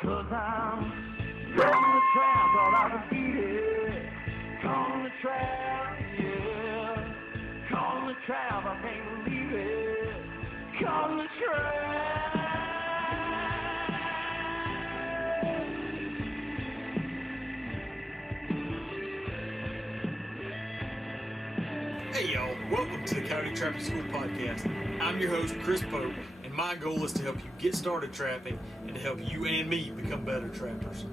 'Cause I'm on the trap, thought I would eat it. On the trap, yeah. On the trap, I can't believe it. On the trap. Hey y'all, welcome to the Coyote Trapping School Podcast. I'm your host, Chris Pope, and my goal is to help you get started trapping and to help you and me become better trappers.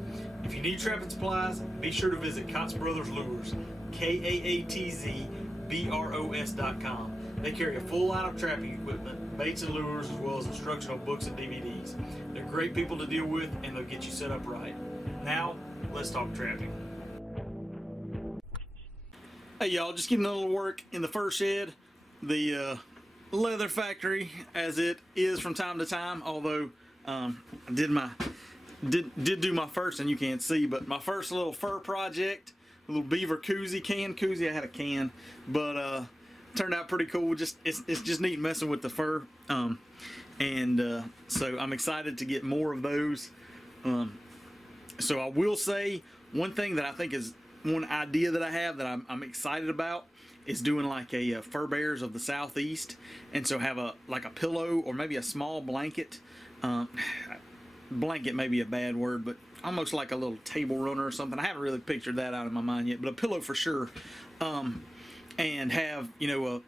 If you need trapping supplies, be sure to visit Kaatz Brothers Lures, KAATZBROS.com. They carry a full line of trapping equipment, baits and lures, as well as instructional books and DVDs. They're great people to deal with, and they'll get you set up right. Now, let's talk trapping. Hey y'all, just getting a little work in the fur shed, the leather factory, as it is from time to time. Although I did do my first, and you can't see, but my first little fur project, a little beaver koozie. I had a can, but turned out pretty cool. It's just neat messing with the fur, so I'm excited to get more of those. So I will say one thing that I think is one idea that I have that I'm excited about is doing like a fur bears of the Southeast, and so have a pillow or maybe a small blanket. Blanket may be a bad word, but almost like a little table runner or something. I haven't really pictured that out of my mind yet, but a pillow for sure. And have a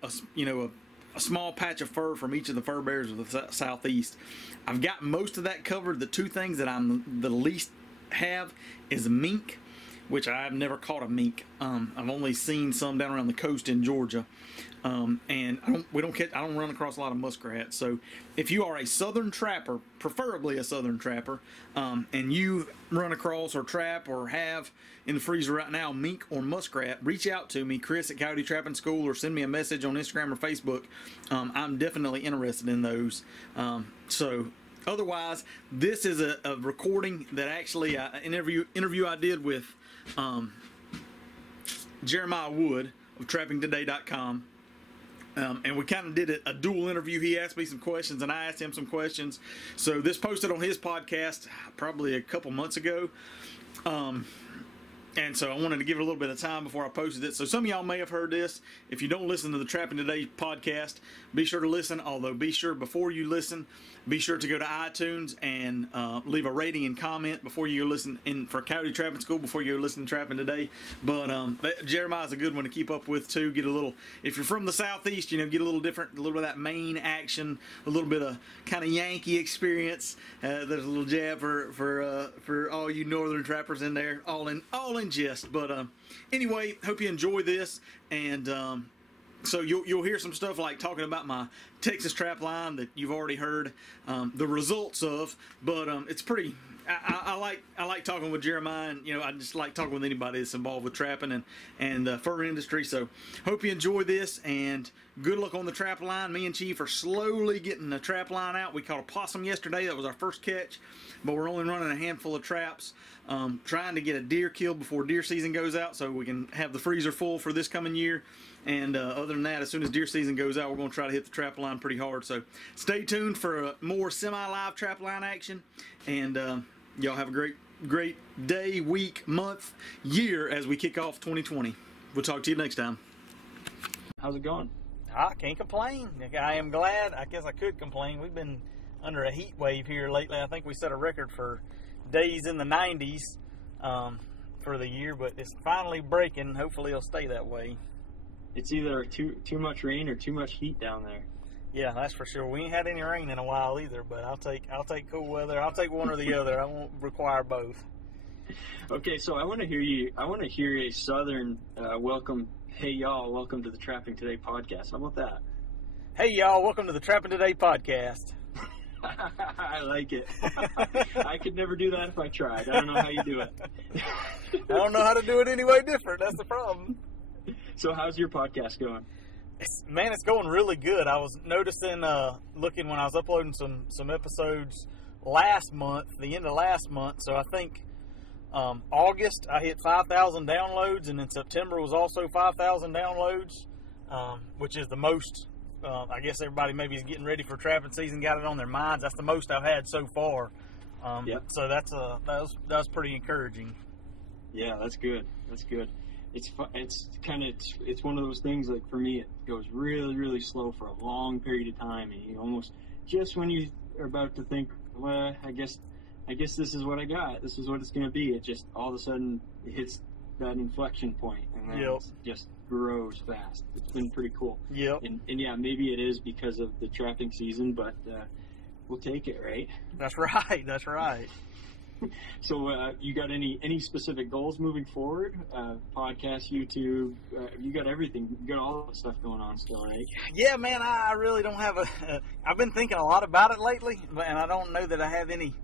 small patch of fur from each of the fur bears of the Southeast. I've got most of that covered. The two things that I'm the least have is mink, which I've never caught a mink. I've only seen some down around the coast in Georgia, and I don't run across a lot of muskrats. So if you are a southern trapper, preferably a southern trapper, and you run across or trap or have in the freezer right now mink or muskrat, reach out to me, Chris at Coyote Trapping School, or send me a message on Instagram or Facebook. I'm definitely interested in those. So otherwise, this is a recording that actually an interview I did with Jeremiah Wood of TrappingToday.com, and we kind of did a dual interview. He asked me some questions and I asked him some questions. So this posted on his podcast probably a couple months ago, and so I wanted to give it a little bit of time before I posted it. So some of y'all may have heard this. If you don't listen to the Trapping Today podcast, be sure to listen. Although be sure before you listen, be sure to go to iTunes and leave a rating and comment before you listen for Coyote Trapping School, before you listen to Trapping Today. But Jeremiah's a good one to keep up with too. Get a little, if you're from the Southeast, get a little different, a little bit of that Maine action, a little bit of kind of Yankee experience. There's a little jab for all you northern trappers in there, all in jest. But anyway, hope you enjoy this, and so you'll hear some stuff like talking about my Texas trap line that you've already heard the results of, but it's pretty. I like talking with Jeremiah, and I just like talking with anybody that's involved with trapping and the fur industry. So hope you enjoy this, and good luck on the trap line. Me and Chief are slowly getting the trap line out. We caught a possum yesterday. That was our first catch, but we're only running a handful of traps. Trying to get a deer killed before deer season goes out so we can have the freezer full for this coming year. And other than that, as soon as deer season goes out, we're going to try to hit the trap line pretty hard. So stay tuned for more semi-live trap line action. And y'all have a great day, week, month, year as we kick off 2020. We'll talk to you next time. How's it going? I can't complain. I am glad. I guess I could complain. We've been under a heat wave here lately. I think we set a record for days in the 90s for the year, but it's finally breaking. Hopefully it'll stay that way. It's either too much rain or too much heat down there. Yeah, that's for sure. We ain't had any rain in a while either, but I'll take cool weather. I'll take one or the other. I won't require both. Okay, so I want to hear a southern welcome. Hey y'all, welcome to the Trapping Today podcast. How about that? Hey y'all, welcome to the Trapping Today podcast. I like it. I could never do that if I tried. I don't know how you do it. I don't know how to do it any way different. That's the problem. So how's your podcast going? It's going really good. I was noticing, looking when I was uploading some episodes last month, the end of last month. So I think August I hit 5,000 downloads, and in September was also 5,000 downloads, which is the most. I guess everybody maybe is getting ready for trapping season, got it on their minds. That's the most I've had so far Yep. So that was pretty encouraging. Yeah, that's good. That's good. It's one of those things, like for me, it goes really, really slow for a long period of time, and you almost, just when you are about to think, well, I guess this is what I got. This is what it's going to be. It just all of a sudden it hits that inflection point, and then it just grows fast. It's been pretty cool. Yep. And yeah, maybe it is because of the trapping season, but we'll take it, right? That's right. That's right. So you got any specific goals moving forward? Podcast, YouTube, you got everything. You got all the stuff going on still, right? Yeah, man, I really don't have I've been thinking a lot about it lately, and I don't know that I have any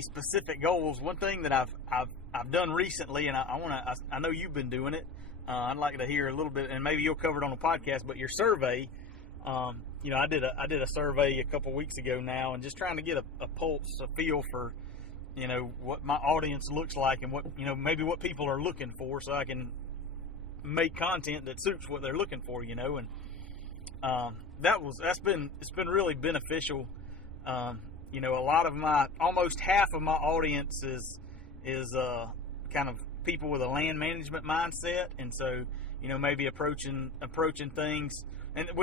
specific goals. One thing that I've done recently, and I know you've been doing it. I'd like to hear a little bit, and maybe you'll cover it on the podcast. But your survey, I did a survey a couple weeks ago now, and just trying to get a pulse, a feel for, what my audience looks like, and what maybe what people are looking for, so I can make content that suits what they're looking for, and it's been really beneficial. A lot of almost half of my audience is kind of people with a land management mindset, and so maybe approaching things, and it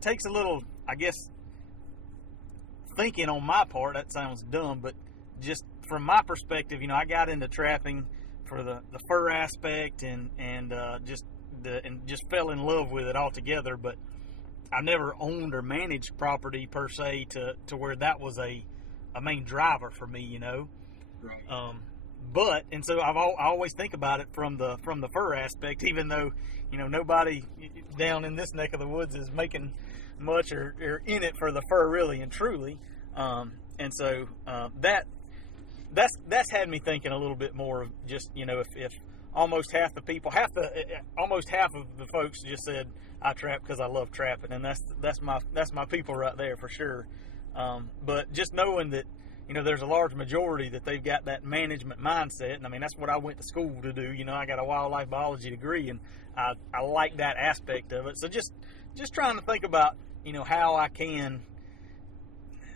takes a little, I guess, thinking on my part. That sounds dumb, but just from my perspective, I got into trapping for the fur aspect, and just fell in love with it altogether. But I never owned or managed property per se to where that was a main driver for me, Right. And so I always think about it from the fur aspect, even though nobody down in this neck of the woods is making much or in it for the fur, really and truly. And so that's had me thinking a little bit more of just if almost half the people, almost half of the folks just said I trap because I love trapping, and that's my people right there for sure. But just knowing that there's a large majority that they've got that management mindset, and I mean that's what I went to school to do. I got a wildlife biology degree, and I like that aspect of it. So just trying to think about how I can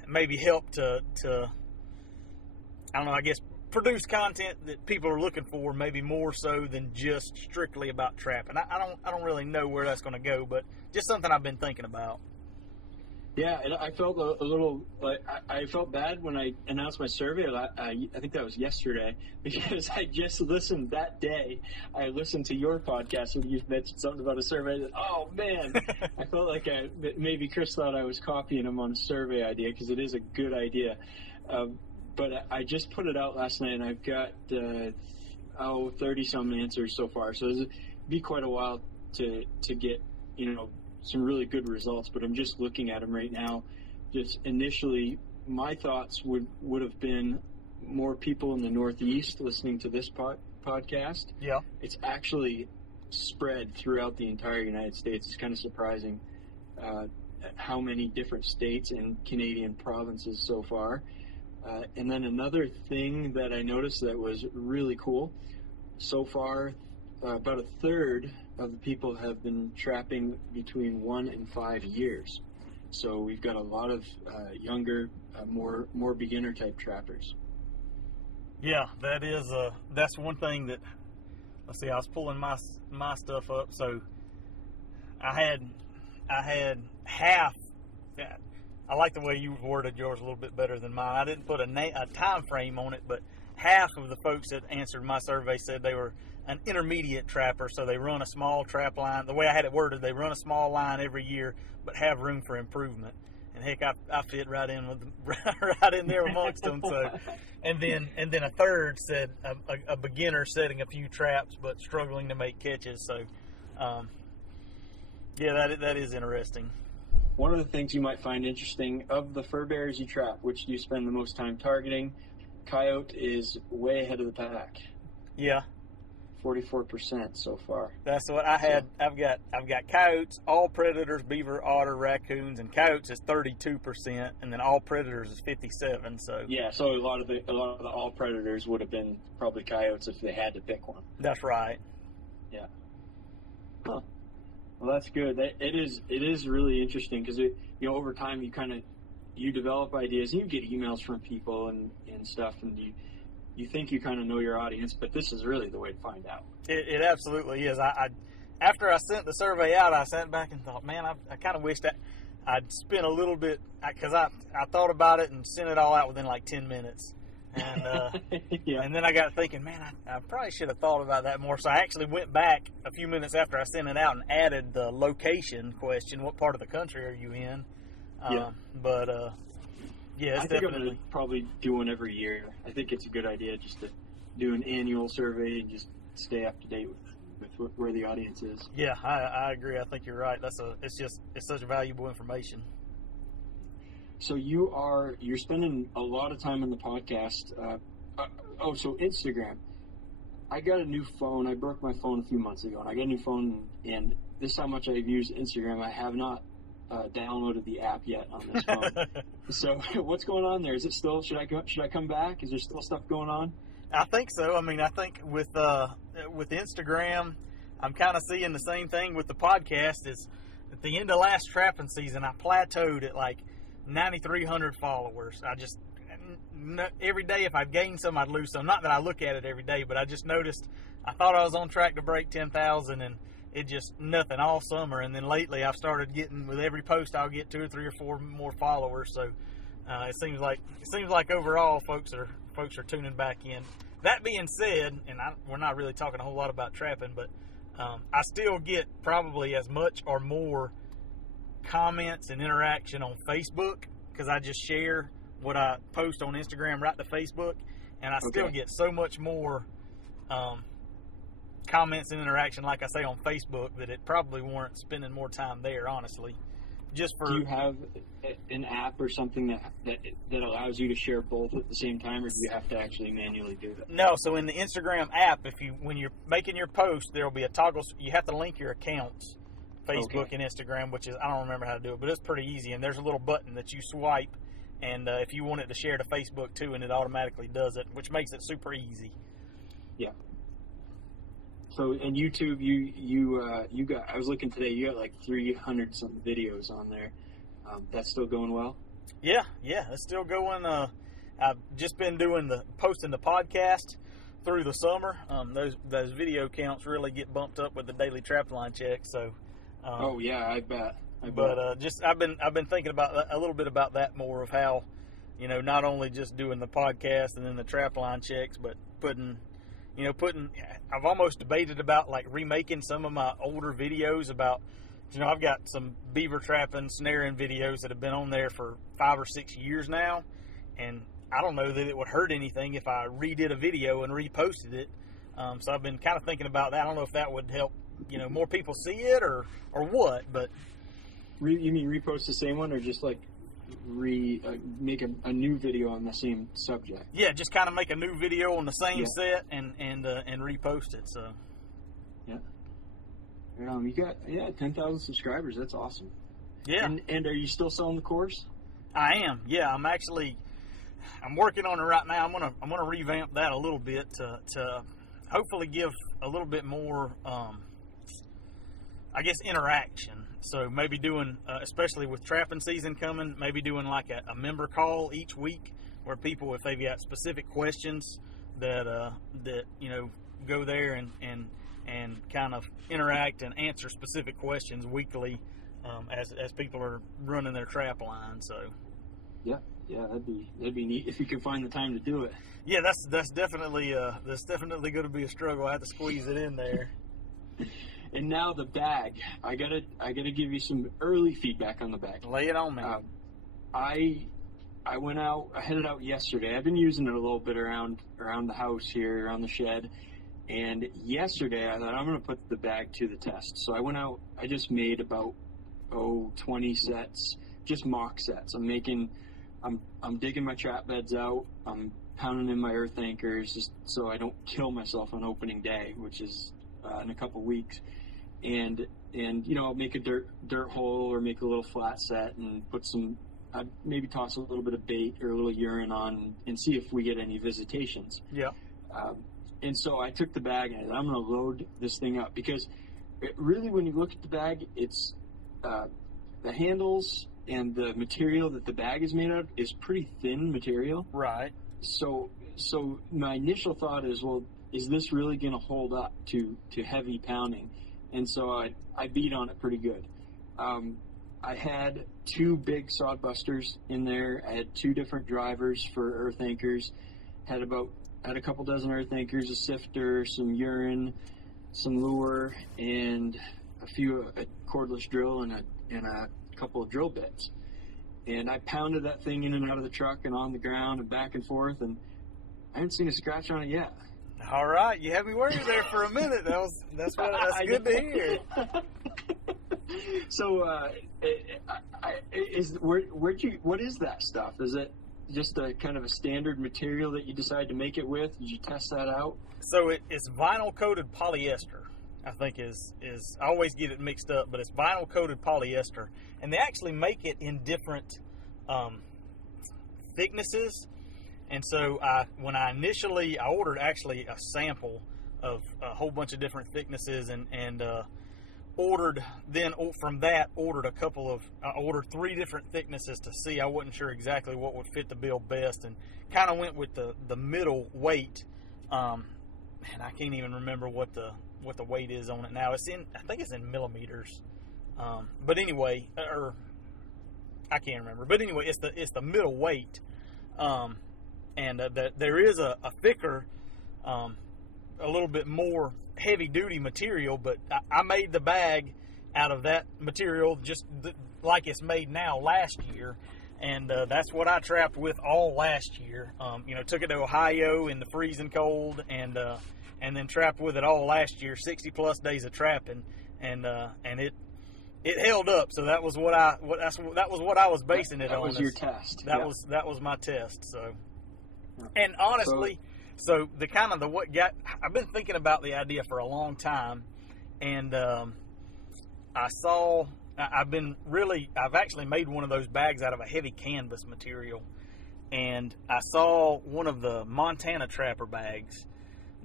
maybe help to I don't know, I guess produce content that people are looking for, maybe more so than just strictly about trapping. I don't really know where that's going to go, but just something I've been thinking about. Yeah, and I felt a little like I felt bad when I announced my survey. I think that was yesterday, because I just listened that day. I listened to your podcast when you mentioned something about a survey. Oh man, I felt like maybe Chris thought I was copying him on a survey idea, because it is a good idea. But I just put it out last night, and I've got 30 some answers so far. So it'll be quite a while to get some really good results, but I'm just looking at them right now. Just initially, my thoughts would have been more people in the Northeast listening to this podcast. Yeah. It's actually spread throughout the entire United States. It's kind of surprising how many different states and Canadian provinces so far. And then another thing that I noticed that was really cool, so far about a third of the people have been trapping between 1 and 5 years. So we've got a lot of younger, more beginner type trappers. Yeah, that's one thing that, let's see, I was pulling my stuff up. So I had half. I like the way you worded yours a little bit better than mine. I didn't put a time frame on it, but half of the folks that answered my survey said they were an intermediate trapper, so they run a small trap line. The way I had it worded, they run a small line every year, but have room for improvement. And heck, I fit right in right in there amongst them. So, and then a third said a beginner setting a few traps, but struggling to make catches. So, yeah, that is interesting. One of the things you might find interesting, of the fur bearers you trap, which do you spend the most time targeting, coyote is way ahead of the pack. Yeah. 44% so far. That's what I had. I've got coyotes, all predators, beaver, otter, raccoons, and coyotes is 32%, and then all predators is 57%. So yeah, so a lot of the all predators would have been probably coyotes if they had to pick one. That's right. Yeah. Huh. Well, that's good. It is really interesting, because over time you you develop ideas and you get emails from people and stuff, and you think you kind of know your audience, but this is really the way to find out. It absolutely is. I after I sent the survey out, I sat back and thought, man, I kind of wish that I'd spent a little bit, because I thought about it and sent it all out within like 10 minutes. And yeah. and then I got thinking, man, I probably should have thought about that more. So I actually went back a few minutes after I sent it out and added the location question. What part of the country are you in? Yeah. But yeah, it's I think definitely. I'm going to probably do one every year. I think it's a good idea just to do an annual survey and just stay up to date with where the audience is. Yeah, I agree. I think you're right. It's such valuable information. So you're spending a lot of time on the podcast. So Instagram. I got a new phone. I broke my phone a few months ago, and I got a new phone. And this is how much I've used Instagram. I have not downloaded the app yet on this phone. So what's going on there? Is it still? Should I come back? Is there still stuff going on? I think so. I mean, I think with Instagram, I'm kind of seeing the same thing with the podcast. Is at the end of last trapping season, I plateaued at like 9,300 followers. Every day, if I'd gain some, I'd lose some. Not that I look at it every day, but I just noticed I thought I was on track to break 10,000, and it just nothing all summer. And then lately, I've started getting, with every post, I'll get 2 or 3 or 4 more followers. So it seems like overall, folks are tuning back in. That being said, and we're not really talking a whole lot about trapping, but I still get probably as much or more comments and interaction on Facebook, because I just share what I post on Instagram right to Facebook, and I still get so much more comments and interaction, like I say, on Facebook, that it probably warrants spending more time there, honestly. Just for. Do you have an app or something that allows you to share both at the same time, or do you have to actually manually do that? No. So in the Instagram app, when you're making your post, there'll be a toggle. You have to link your accounts, Facebook and Instagram, which is, I don't remember how to do it, but it's pretty easy. And there's a little button that you swipe, and if you want it to share to Facebook too, and it automatically does it, which makes it super easy. Yeah. So in YouTube, you got, I was looking today, you got like 300 something videos on there. That's still going well? Yeah, it's still going. I've just been posting the podcast through the summer. Those video counts really get bumped up with the daily trap line check. So. Oh yeah, I bet. But I've been thinking about a little bit about that more, of how, not only just doing the podcast and then the trap line checks, but putting. I've almost debated about like remaking some of my older videos about, I've got some beaver trapping, snaring videos that have been on there for 5 or 6 years now, and I don't know that it would hurt anything if I redid a video and reposted it. So I've been kind of thinking about that. I don't know if that would help, more people see it or what, but. You mean repost the same one, or just like make a new video on the same subject? Yeah, just kind of make a new video on the same set and repost it. So. Yeah. You got 10,000 subscribers. That's awesome. Yeah. And are you still selling the course? I am. Yeah, I'm working on it right now. I'm gonna revamp that a little bit to hopefully give a little bit more, interaction. So maybe doing, especially with trapping season coming, maybe doing like a member call each week, where people, if they've got specific questions, that go there and kind of interact and answer specific questions weekly, as people are running their trap line. So. Yeah, that'd be neat if you can find the time to do it. Yeah, that's definitely going to be a struggle. I have to squeeze it in there. And now the bag. I gotta give you some early feedback on the bag. Lay it on me. I went out. I headed out yesterday. I've been using it a little bit around the house here, around the shed. And yesterday I thought, I'm gonna put the bag to the test. So I went out. I just made about 20 sets, just mock sets. I'm digging my trap beds out. I'm pounding in my earth anchors just so I don't kill myself on opening day, which is in a couple weeks. And I'll make a dirt hole or make a little flat set and put I'd maybe toss a little bit of bait or a little urine on and see if we get any visitations. Yeah. And so I took the bag and I'm going to load this thing up, because really, when you look at the bag, it's the handles and the material that the bag is made of is pretty thin material. Right. So my initial thought is, well, is this really going to hold up to heavy pounding? And so I beat on it pretty good. I had 2 big sod busters in there. I had 2 different drivers for earth anchors. Had a couple dozen earth anchors, a sifter, some urine, some lure, and a cordless drill and a couple of drill bits. And I pounded that thing in and out of the truck and on the ground and back and forth, and I haven't seen a scratch on it yet. All right, you had me worried there for a minute. That's good to hear. So, what is that stuff? Is it just a kind of a standard material that you decide to make it with? Did you test that out? So it's vinyl coated polyester. I think is I always get it mixed up, but it's vinyl coated polyester, and they actually make it in different thicknesses. And so when I ordered actually a sample of a whole bunch of different thicknesses, and ordered I ordered 3 different thicknesses to see. I wasn't sure exactly what would fit the bill best, and kind of went with the middle weight. And I can't even remember what the weight is on it now. I think it's in millimeters. But anyway, or I can't remember. But anyway, it's the middle weight. And there is a thicker, a little bit more heavy-duty material, but I made the bag out of that material just like it's made now last year, and that's what I trapped with all last year. Took it to Ohio in the freezing cold, and then trapped with it all last year, 60-plus days of trapping, and it held up. So that was what I was basing it on. That was your test. That was my test. So. And honestly, so I've been thinking about the idea for a long time, and I've actually made one of those bags out of a heavy canvas material, and I saw one of the Montana Trapper bags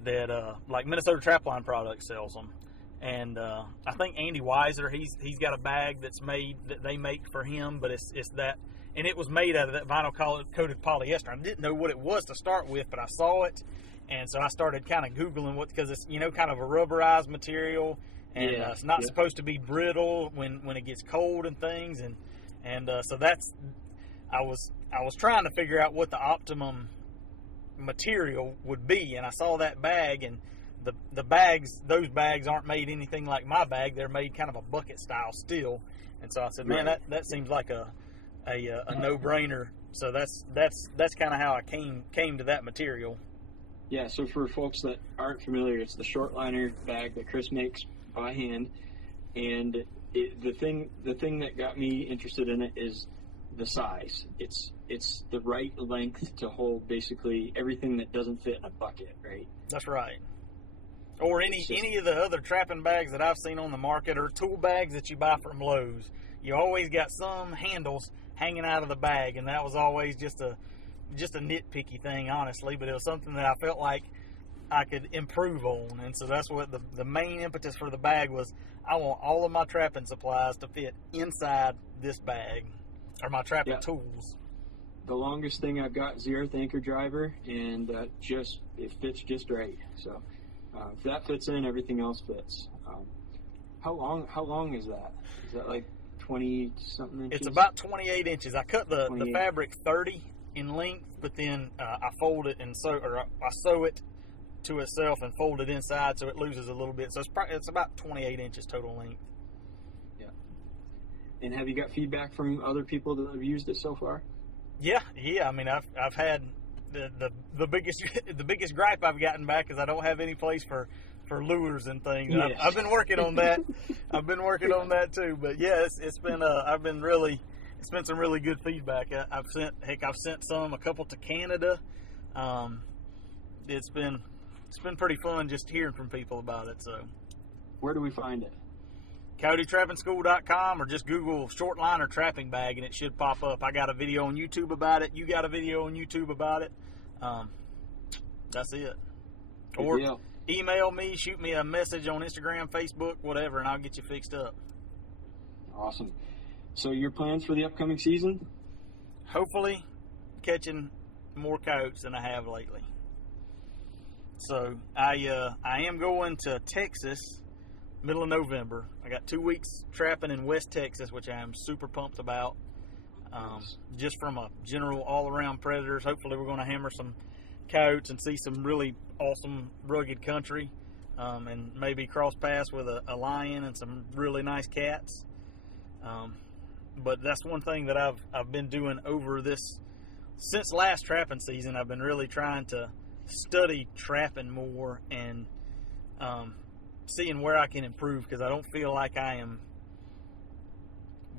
that like Minnesota Trapline Products sells them, and I think Andy Weiser, he's got a bag that they make for him, but it's that. And it was made out of that vinyl coated polyester. I didn't know what it was to start with, but I saw it, and so I started kind of Googling because it's kind of a rubberized material, and it's not supposed to be brittle when it gets cold and things, and so that's I was trying to figure out what the optimum material would be, and I saw that bag, and those bags aren't made anything like my bag. They're made kind of a bucket style steel, and so I said, man, that seems like a no-brainer. So that's kind of how I came to that material. Yeah, so for folks that aren't familiar, it's the short liner bag that Chris makes by hand, and the thing that got me interested in it is the size. It's the right length to hold basically everything that doesn't fit in a bucket, right? That's right. Or any of the other trapping bags that I've seen on the market, or tool bags that you buy from Lowe's. You always got some handles hanging out of the bag, and that was always just a nitpicky thing, honestly, but it was something that I felt like I could improve on, and so that's what the main impetus for the bag was. I want all of my trapping supplies to fit inside this bag, or my trapping tools. The longest thing I've got is the earth anchor driver, and it fits just right. So if that fits in, everything else fits. How long is that? Is that like 20-something inches? It's about 28 inches. I cut the fabric 30 in length, but then I fold it I sew it to itself and fold it inside so it loses a little bit. So it's about 28 inches total length. Yeah. And have you got feedback from other people that have used it so far? Yeah. I mean, I've had the biggest gripe I've gotten back is I don't have any place for lures and things. Yes. I've been working on that. I've been working on that too. But yeah, it's been some really good feedback. I've sent a couple to Canada. It's been pretty fun just hearing from people about it. So, where do we find it? CoyoteTrappingSchool.com, or just Google short liner trapping bag and it should pop up. I got a video on YouTube about it. You got a video on YouTube about it. That's it. Or email me, shoot me a message on Instagram, Facebook, whatever, and I'll get you fixed up. Awesome. So your plans for the upcoming season? Hopefully catching more coyotes than I have lately. So I am going to Texas middle of November. I got 2 weeks trapping in West Texas, which I am super pumped about. Just from a general all-around predators. Hopefully we're going to hammer some coyotes and see some really awesome rugged country, and maybe cross paths with a lion and some really nice cats. But that's one thing that I've been doing over this since last trapping season. I've been really trying to study trapping more and seeing where I can improve, because I don't feel like I am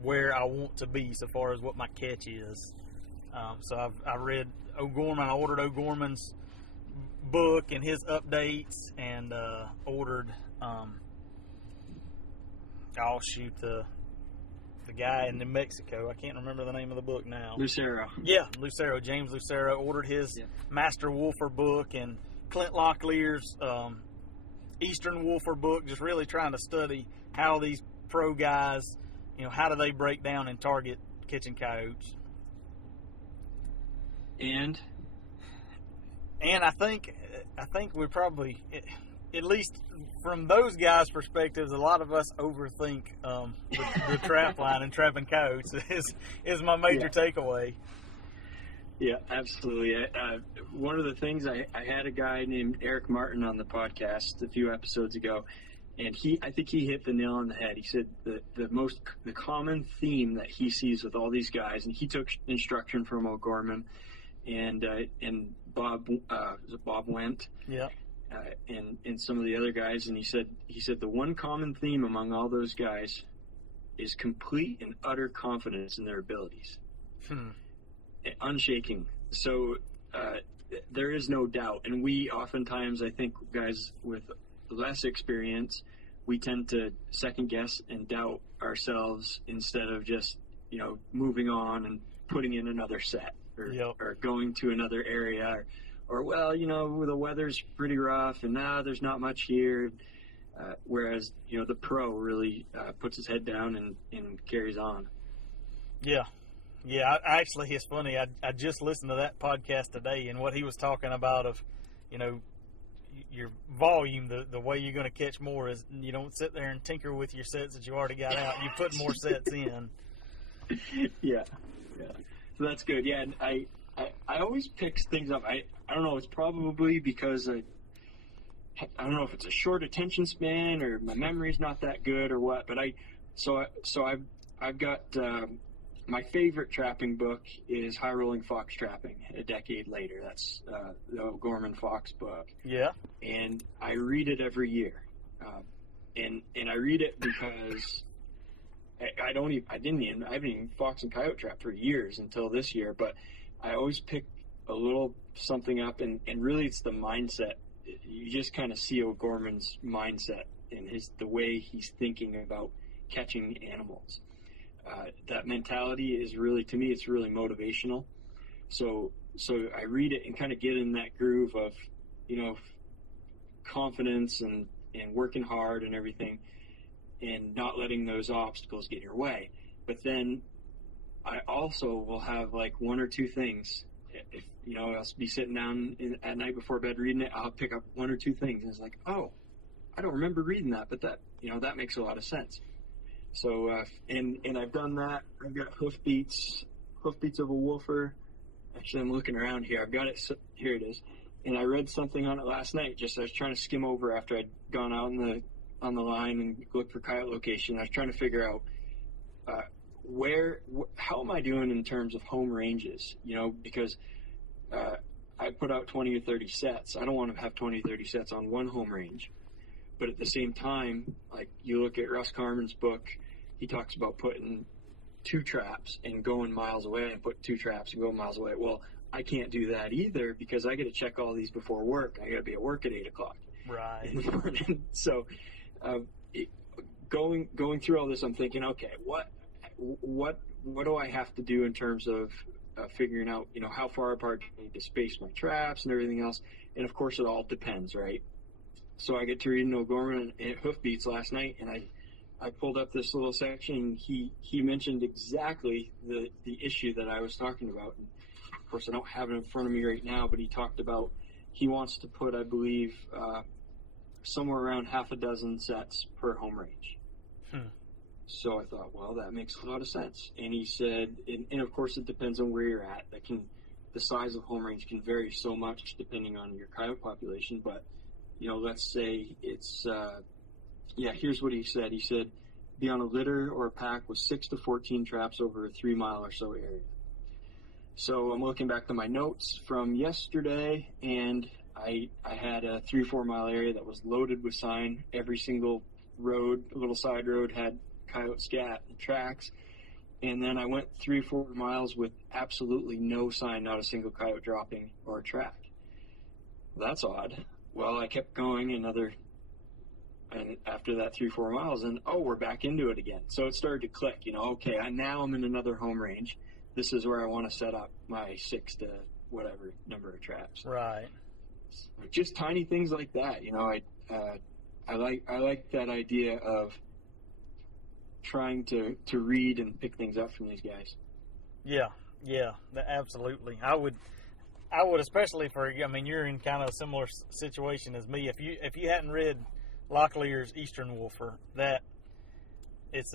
where I want to be so far as what my catch is. So I read O'Gorman. I ordered O'Gorman's book and his updates, and ordered the guy in New Mexico. I can't remember the name of the book now. Lucero. Yeah, Lucero. James Lucero. Ordered his Master Wolfer book and Clint Locklear's Eastern Wolfer book. Just really trying to study how these pro guys, how do they break down and target catching coyotes. And I think we probably, at least from those guys' perspectives, a lot of us overthink the trap line and trapping coyotes is my major takeaway. Yeah, absolutely. One of the things, I had a guy named Eric Martin on the podcast a few episodes ago, and I think he hit the nail on the head. He said the common theme that he sees with all these guys, and he took instruction from O'Gorman and Bob Wendt, and some of the other guys, and he said the one common theme among all those guys is complete and utter confidence in their abilities, unshaking. So there is no doubt, and we oftentimes, I think, guys with less experience, we tend to second guess and doubt ourselves instead of just moving on and putting in another set or going to another area or the weather's pretty rough and there's not much here, whereas the pro really puts his head down and carries on. I actually, it's funny, I just listened to that podcast today, and what he was talking about of your volume, the way you're going to catch more is you don't sit there and tinker with your sets that you already got out. You put more sets in. Yeah. So that's good. Yeah, and I always pick things up. I don't know. It's probably because I don't know if it's a short attention span or my memory's not that good or what. But I've got my favorite trapping book is High Rolling Fox Trapping. A Decade Later. That's the O'Gorman Fox book. Yeah. And I read it every year, and I read it because I haven't even fox and coyote trapped for years until this year, but I always pick a little something up, and really it's the mindset. You just kind of see O'Gorman's mindset and the way he's thinking about catching animals. That mentality is really, to me, it's really motivational. So I read it and kind of get in that groove of, confidence and working hard and everything, and not letting those obstacles get in your way. But then I also will have like one or two things. If I'll be sitting down at night before bed reading it, I'll pick up one or two things, and it's like, oh, I don't remember reading that, but that makes a lot of sense. So and I've done that. I've got hoofbeats of a woofer. Actually, I'm looking around here. I've got it. Here it is. And I read something on it last night. I was trying to skim over after I'd gone out on the line and looked for coyote location. I was trying to figure out how am I doing in terms of home ranges? Because I put out 20 or 30 sets. I don't want to have 20 or 30 sets on one home range. But at the same time, like you look at Russ Carman's book, he talks about putting 2 traps and going miles away, and put 2 traps and go miles away. Well, I can't do that either because I got to check all these before work. I got to be at work at 8 o'clock in the morning. So going through all this, I'm thinking, okay, what do I have to do in terms of figuring out, how far apart do I need to space my traps and everything else? And of course, it all depends, right? So I get to reading O'Gorman and Hoofbeats last night, and I pulled up this little section. He mentioned exactly the issue that I was talking about. And of course, I don't have it in front of me right now, but he talked about he wants to put, I believe, somewhere around half a dozen sets per home range. So I thought, well, that makes a lot of sense. And he said, and of course, it depends on where you're at. The size of home range can vary so much depending on your coyote population. But, let's say it's, here's what he said. He said, be on a litter or a pack with 6 to 14 traps over a 3 mile or so area. So I'm looking back to my notes from yesterday, and I had a 3-4 mile area that was loaded with sign. Every single road, little side road, had coyote scat and tracks. And then I went 3-4 miles with absolutely no sign, not a single coyote dropping or a track. That's odd. Well, I kept going and after that 3-4 miles, and we're back into it again. So it started to click, okay, now I'm in another home range. This is where I want to set up my 6 to whatever number of traps. Right. Just tiny things like that, I like that idea of trying to read and pick things up from these guys. Yeah, absolutely. I would especially you're in kind of a similar situation as me. If you hadn't read Locklear's Eastern Wolfer, that he's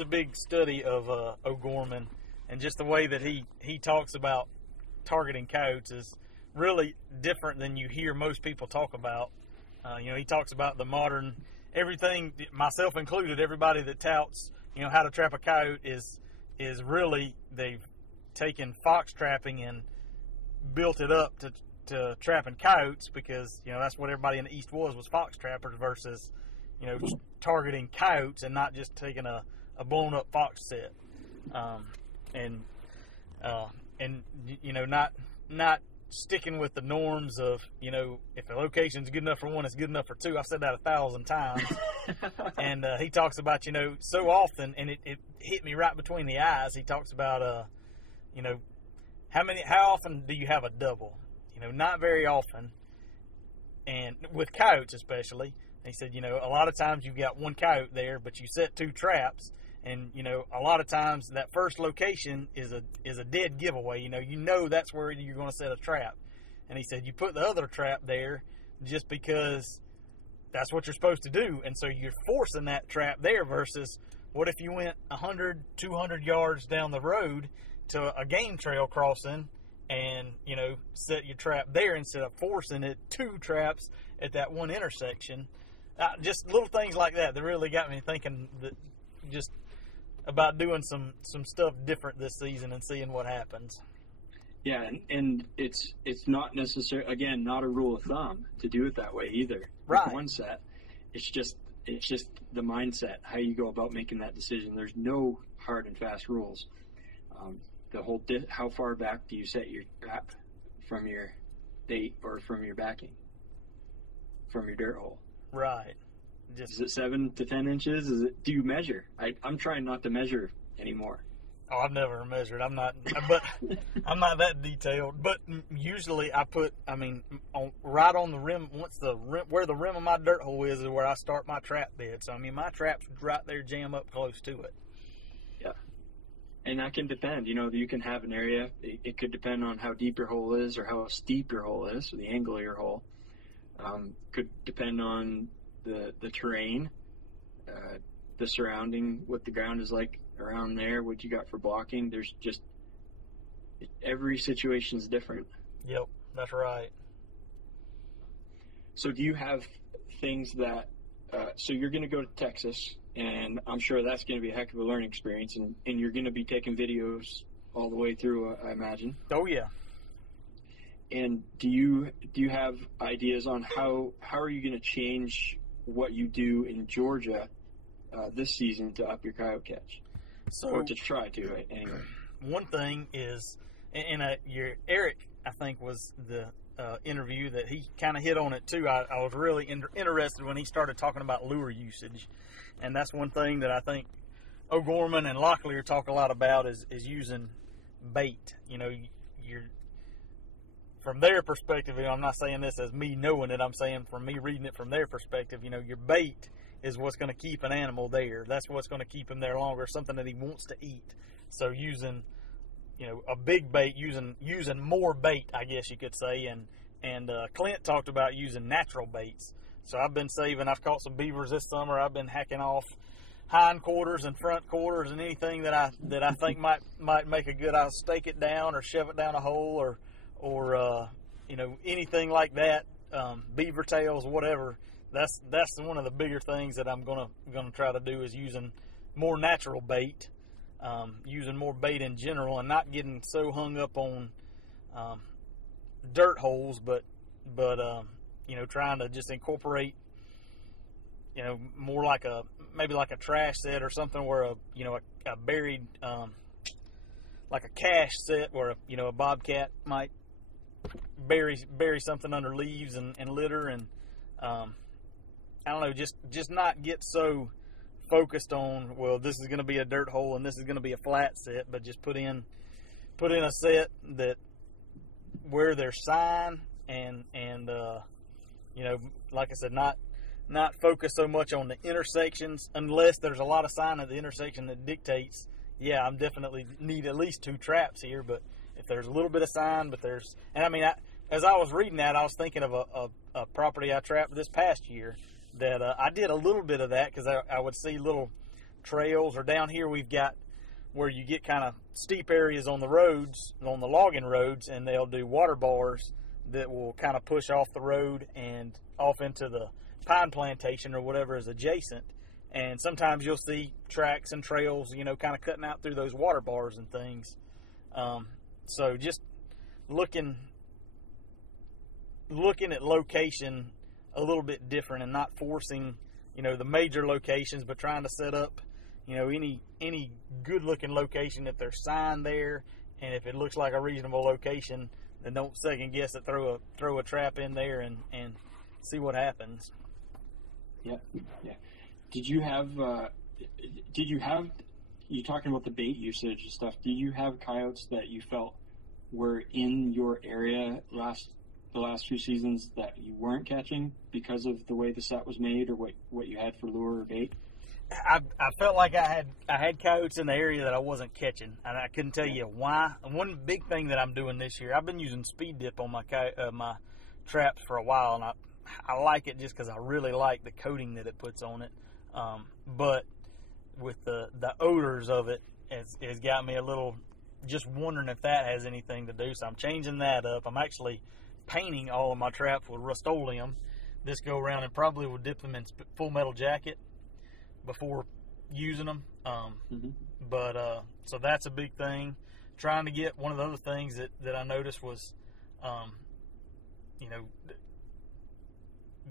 a big study of O'Gorman, and just the way that he talks about targeting coyotes is really different than you hear most people talk about. He talks about the modern everything, myself included. Everybody that touts how to trap a coyote is really, they've taken fox trapping and built it up to trapping coyotes, because that's what everybody in the East was fox trappers, versus targeting coyotes and not just taking a blown up fox set, and not sticking with the norms of if a location's good enough for one, it's good enough for two. I've said that 1,000 times. And he talks about so often, and it hit me right between the eyes. He talks about how often do you have a double? Not very often, and with coyotes especially. He said, a lot of times you've got one coyote there, but you set 2 traps, and a lot of times that first location is a dead giveaway. That's where you're going to set a trap. And he said you put the other trap there just because that's what you're supposed to do, and so you're forcing that trap there. Versus, what if you went 100, 200 yards down the road to a game trail crossing and set your trap there instead of forcing it 2 traps at that one intersection? Just little things like that really got me thinking that just about doing some stuff different this season and seeing what happens. Yeah, and it's not necessarily, again, not a rule of thumb to do it that way either. Right. With one set, it's just the mindset, how you go about making that decision. There's no hard and fast rules. The whole how far back do you set your trap from your bait or from your backing, from your dirt hole? Right. Is it 7 to 10 inches? Do you measure? I'm trying not to measure anymore. Oh, I've never measured. I'm not that detailed. But usually I put, right on the rim. Where the rim of my dirt hole is where I start my trap bed. So my traps right there jam up close to it. Yeah, and that can depend. You can have an area. It could depend on how deep your hole is or how steep your hole is, or the angle of your hole. Could depend on the terrain, the surrounding, what the ground is like around there, what you got for blocking. There's just, every situation is different. Yep, that's right. So do you have things that, so you're going to go to Texas, and I'm sure that's going to be a heck of a learning experience, and you're going to be taking videos all the way through, I imagine. Oh, yeah. And do you have ideas on how are you going to change what you do in Georgia this season to up your coyote catch? Or to try to, anyway. One thing is, and your Eric, I think, was the interview that he kind of hit on it too. I was really interested when he started talking about lure usage, and that's one thing that I think O'Gorman and Locklear talk a lot about is using bait. You're from their perspective. I'm not saying this as me knowing it. I'm saying from me reading it from their perspective. Your bait is what's going to keep an animal there. That's what's going to keep him there longer, something that he wants to eat. So using, a big bait, using more bait, I guess you could say. And Clint talked about using natural baits. So I've been saving. I've caught some beavers this summer. I've been hacking off hind quarters and front quarters and anything that I think might make a good. I'll stake it down or shove it down a hole or anything like that. Beaver tails, whatever. That's one of the bigger things that I'm gonna try to do is using more natural bait, using more bait in general, and not getting so hung up on dirt holes, but trying to just incorporate more like maybe like a trash set or something where a buried like a cache set where a bobcat might bury something under leaves and litter and I don't know, just not get so focused on, well, this is going to be a dirt hole and this is going to be a flat set, but just put in a set that where there's sign and like I said, not focus so much on the intersections unless there's a lot of sign at the intersection that dictates, yeah, I'm definitely need at least 2 traps here. But if there's a little bit of sign, as I was reading that, I was thinking of a property I trapped this past year that I did a little bit of that because I would see little trails, or down here we've got where you get kind of steep areas on the roads, on the logging roads, and they'll do water bars that will kind of push off the road and off into the pine plantation or whatever is adjacent. And sometimes you'll see tracks and trails, kind of cutting out through those water bars and things. So just looking at location a little bit different and not forcing, the major locations, but trying to set up, any good looking location if there's sign there, and if it looks like a reasonable location, then don't second guess it. Throw a trap in there and see what happens. Yeah. Did you have you talking about the bait usage and stuff? Do you have coyotes that you felt were in your area the last few seasons that you weren't catching because of the way the set was made or what you had for lure or bait? I felt like I had coyotes in the area that I wasn't catching, and I couldn't tell you why. And one big thing that I'm doing this year, I've been using speed dip on my traps for a while, and I like it just because I really like the coating that it puts on it. But with the odors of it, it's got me a little just wondering if that has anything to do. So I'm changing that up. I'm actually painting all of my traps with Rust-Oleum this go around, and probably will dip them in Full Metal Jacket before using them. But so that's a big thing. Trying to get, one of the other things that I noticed was,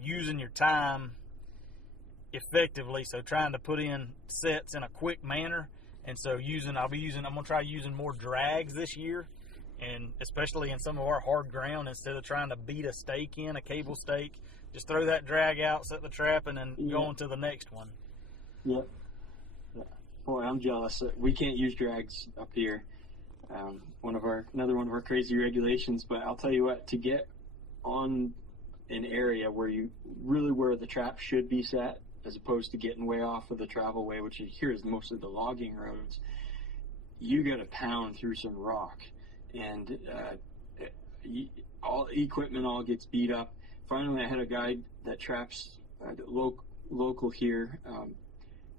using your time effectively. So trying to put in sets in a quick manner. And so I'm going to try using more drags this year, and especially in some of our hard ground, instead of trying to beat a stake in, a cable stake, just throw that drag out, set the trap, and then go on to the next one. Yeah. Boy, I'm jealous. We can't use drags up here. Another one of our crazy regulations. But I'll tell you what, to get on an area where the trap should be set, as opposed to getting way off of the travel way, which here is mostly the logging roads, you got to pound through some rock, and all equipment all gets beat up. Finally, I had a guy that traps local here,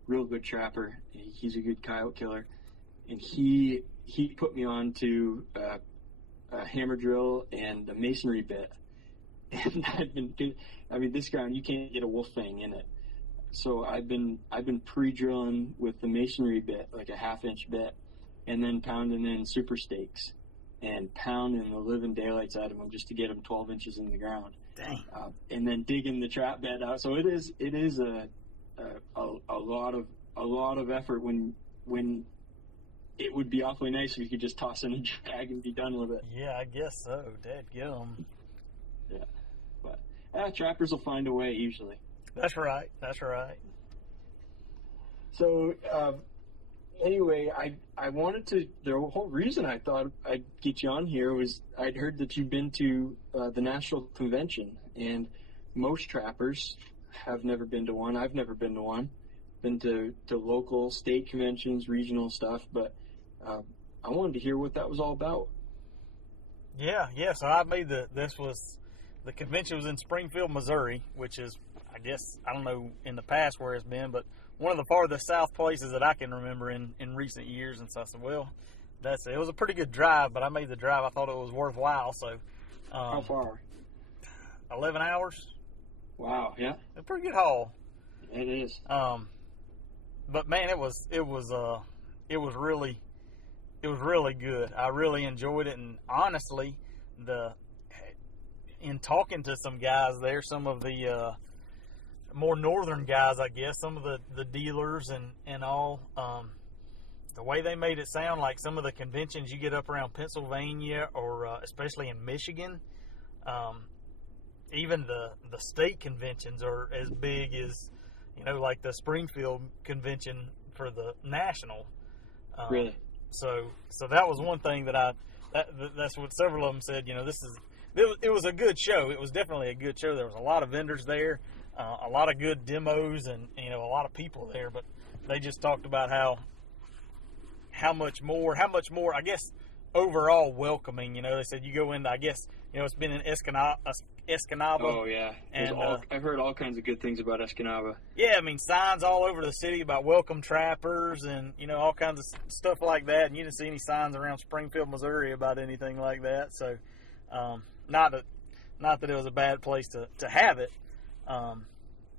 real good trapper. He's a good coyote killer, and he put me on to a hammer drill and a masonry bit. And this ground, you can't get a wolf fang in it. So I've been pre-drilling with the masonry bit, like a 1/2-inch bit, and then pounding in super stakes and pounding the living daylights out of them just to get them 12 inches in the ground. Dang. And then digging the trap bed out. So it is a lot of effort when it would be awfully nice if you could just toss in a drag and be done with it. Yeah, I guess so. Dadgum. Yeah, but trappers will find a way usually. That's right. So anyway, I wanted to. The whole reason I thought I'd get you on here was I'd heard that you've been to the National Convention, and most trappers have never been to one. I've never been to one. Been to local, state conventions, regional stuff, but I wanted to hear what that was all about. Yeah. So the convention was in Springfield, Missouri, which is, I guess, I don't know in the past where it's been, but one of the farthest south places that I can remember in recent years. And so I said, well, it was a pretty good drive, but I made the drive. I thought it was worthwhile. So, How far? 11 hours. Wow. Yeah. A pretty good haul. It is. But man, it was really good. I really enjoyed it, and honestly, in talking to some guys there, some of the more northern guys, I guess, some of the dealers and all, the way they made it sound like some of the conventions you get up around Pennsylvania or especially in Michigan, even the state conventions are as big as, like the Springfield convention for the national. Really? So that was one thing that's what several of them said. It was a good show. It was definitely a good show. There was a lot of vendors there, a lot of good demos, and a lot of people there. But they just talked about how much more, I guess, overall welcoming. They said you go in, I guess, it's been in Escanaba. Oh, yeah. And I've heard all kinds of good things about Escanaba. Yeah, I mean, signs all over the city about welcome trappers and, all kinds of stuff like that. And you didn't see any signs around Springfield, Missouri about anything like that. So, not that it was a bad place to have it,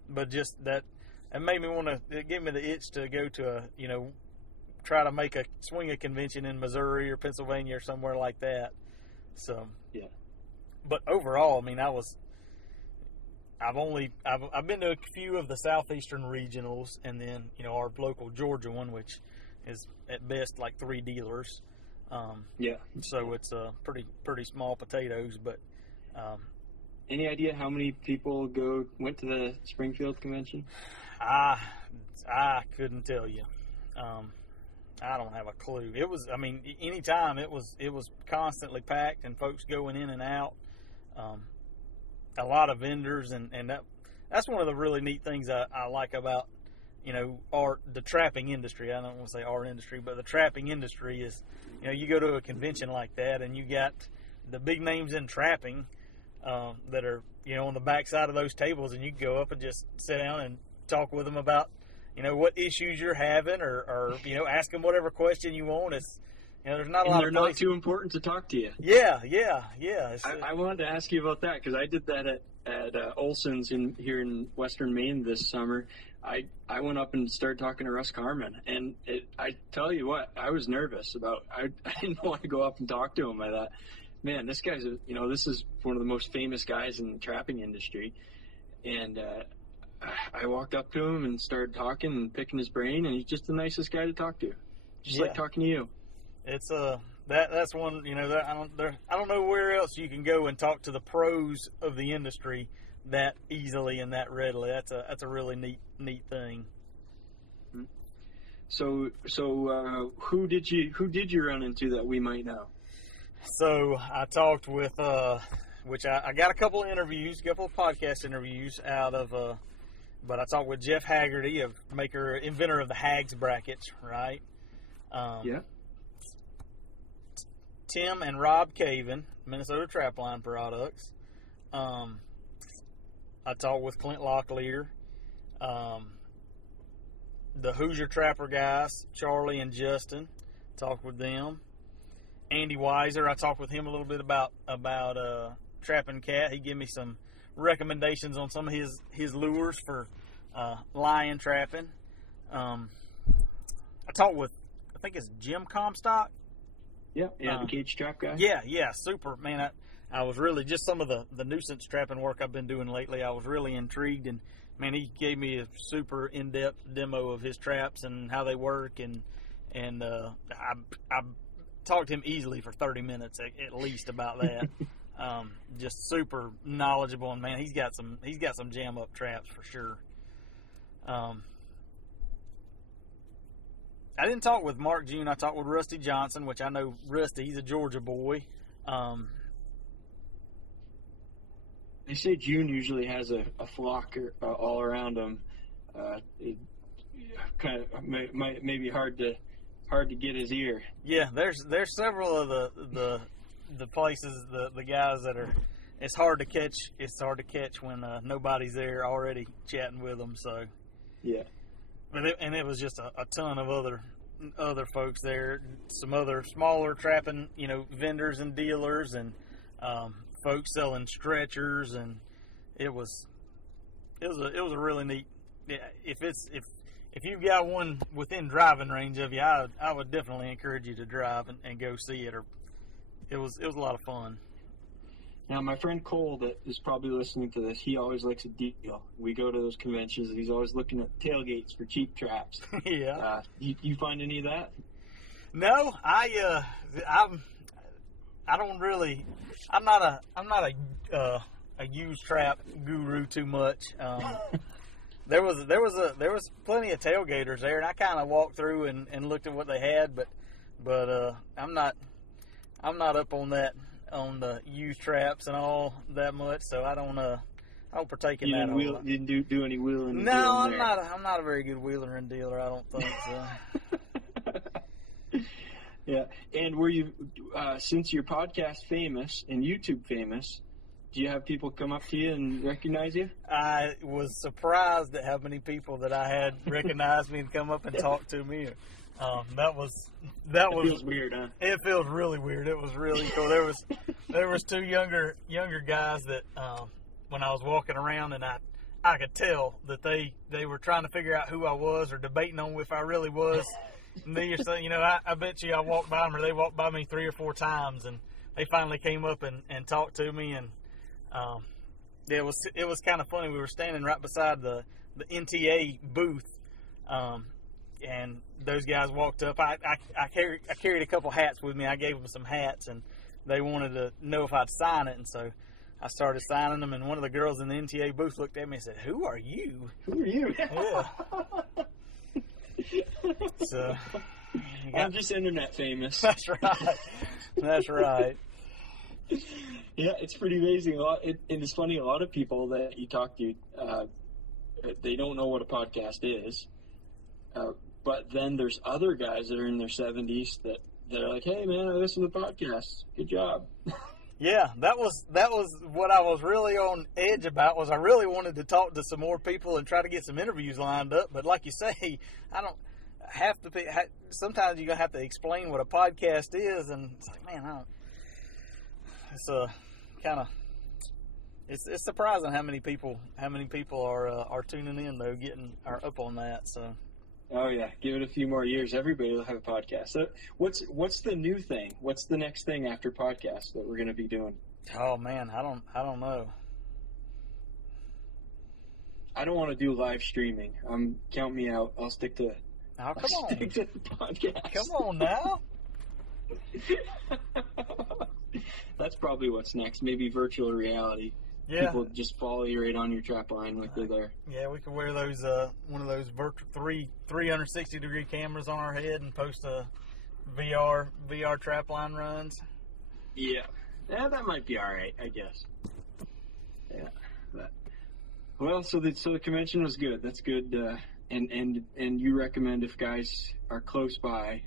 but just that it made me want to, it gave me the itch to go to try to swing a convention in Missouri or Pennsylvania or somewhere like that. So, yeah. But overall, I mean, I've been to a few of the southeastern regionals, and then our local Georgia one, which is at best like 3 dealers. Yeah. So it's pretty small potatoes, but. Any idea how many people went to the Springfield convention? I couldn't tell you. I don't have a clue. It was, I mean, anytime it was constantly packed and folks going in and out. A lot of vendors, and that's one of the really neat things I like about the trapping industry. I don't want to say our industry, but the trapping industry is you go to a convention like that and you got the big names in trapping that are on the backside of those tables, and you can go up and just sit down and talk with them about what issues you're having, or ask them whatever question you want. It's there's not a lot of places. They're not too important to talk to you. Yeah. I wanted to ask you about that because I did that at Olson's here in Western Maine this summer. I went up and started talking to Russ Carmen, and I tell you what, I was nervous about. I didn't want to go up and talk to him. I thought, man, this guy's this is one of the most famous guys in the trapping industry, and I walked up to him and started talking and picking his brain, and he's just the nicest guy to talk to, just like talking to you. It's that's one I don't know where else you can go and talk to the pros of the industry that easily and that readily. That's a really neat thing. So who did you run into that we might know? So I talked with which I got a couple of podcast interviews out of but I talked with Jeff Haggerty, inventor of the Hags brackets, right? Yeah. Tim and Rob Caven, Minnesota Trapline Products. I talked with Clint Locklear. The Hoosier Trapper guys, Charlie and Justin, talked with them. Andy Weiser, I talked with him a little bit about trapping cat. He gave me some recommendations on some of his lures for lion trapping. I talked with, I think it's Jim Comstock. Yeah, the cage trap guy. Yeah, super, man. I was really, just some of the nuisance trapping work I've been doing lately, I was really intrigued, and man, he gave me a super in-depth demo of his traps and how they work, and I talked to him easily for 30 minutes at least about that. Just super knowledgeable, and man, he's got some jam up traps for sure. I didn't talk with Mark June. I talked with Rusty Johnson, which I know Rusty. He's a Georgia boy. They say June usually has a flock all around them. It kind of may be hard to get his ear. Yeah, there's several of the places, the guys that are. It's hard to catch. It's hard to catch when nobody's there already chatting with them. So yeah, and it was just a ton of other folks there. Some other smaller trapping, vendors and dealers, and folks selling stretchers, and it was a really neat. Yeah, if you've got one within driving range of you, I would definitely encourage you to drive and go see it. Or it was a lot of fun. Now, my friend Cole that is probably listening to this, he always likes a deal. We go to those conventions, and he's always looking at tailgates for cheap traps. Yeah. You find any of that? No, I don't really. I'm not a used trap guru too much. There was plenty of tailgaters there, and I kind of walked through and looked at what they had, but I'm not up on the used traps and all that much, so I don't partake in that. You didn't do any wheeling? No, I'm not a very good wheeler and dealer. I don't think so. Yeah, and were you since you're podcast famous and YouTube famous? Do you have people come up to you and recognize you? I was surprised at how many people that I had recognized me and come up and talk to me. That was feels weird, huh? It feels really weird. It was really cool. There was two younger guys that when I was walking around, and I could tell that they were trying to figure out who I was or debating on if I really was. And they used to, I bet you I walked by them, or they walked by me 3 or 4 times, and they finally came up and talked to me, and it was kind of funny. We were standing right beside the NTA booth, and those guys walked up. I carried a couple hats with me. I gave them some hats, and they wanted to know if I'd sign it, and so I started signing them. And one of the girls in the NTA booth looked at me and said, "Who are you?" Who are you? Yeah. So I'm just internet famous. That's right. That's right. Yeah, it's pretty amazing. And it's funny, a lot of people that you talk to, they don't know what a podcast is. But then there's other guys that are in their 70s that are like, "Hey, man, I listen to the podcast. Good job." Yeah, that was what I was really on edge about. Was I really wanted to talk to some more people and try to get some interviews lined up. But like you say, I don't have to. Sometimes you're gonna have to explain what a podcast is, and it's like, man, I don't. It's kind of. It's surprising how many people are tuning in though, are up on that. So. Oh yeah, give it a few more years, everybody will have a podcast. So what's the new thing? What's the next thing after podcasts that we're going to be doing? Oh man, I don't know. I don't want to do live streaming. Count me out. I'll stick to. Oh, come on. Stick to the podcast. Come on now. That's probably what's next. Maybe virtual reality. Yeah. People just follow you right on your trap line like they're there. Yeah, we could wear those one of those virtual 360-degree cameras on our head and post a VR trap line runs. Yeah, that might be all right, I guess. Yeah. Well, so the convention was good. That's good. And you recommend if guys are close by,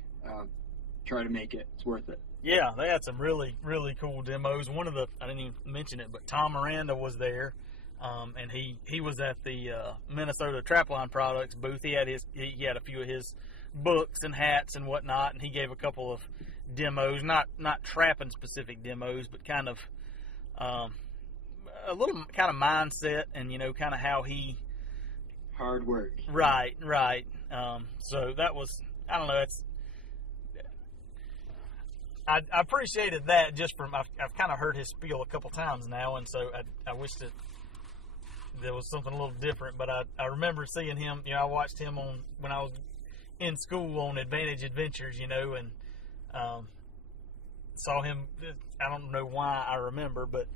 try to make it. It's worth it. Yeah, they had some really, really cool demos. I didn't even mention it, but Tom Miranda was there, and he was at the Minnesota Trapline Products booth. He had a few of his books and hats and whatnot, and he gave a couple of demos, not trapping specific demos, but kind of a little kind of mindset and kind of how he hard work. Right. So that was, I don't know. I appreciated that just from I've kind of heard his spiel a couple times now, and so I wish that there was something a little different. But I remember seeing him. I watched him when I was in school on Advantage Adventures, and saw him. I don't know why I remember, but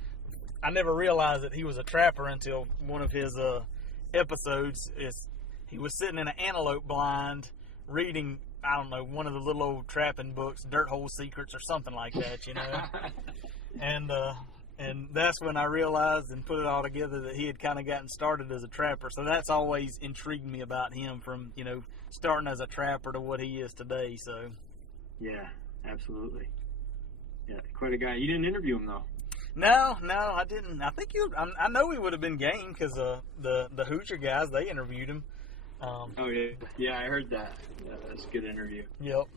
I never realized that he was a trapper until one of his episodes. He was sitting in an antelope blind reading, I don't know, one of the little old trapping books, Dirt Hole Secrets or something like that, and And that's when I realized and put it all together that he had kind of gotten started as a trapper. So that's always intrigued me about him, from, starting as a trapper to what he is today. So Yeah, absolutely. Yeah, quite a guy. You didn't interview him, though. No, I didn't. I think I know he would have been game because the Hoosier guys, they interviewed him. Oh yeah, I heard that. Yeah, that's a good interview. Yep.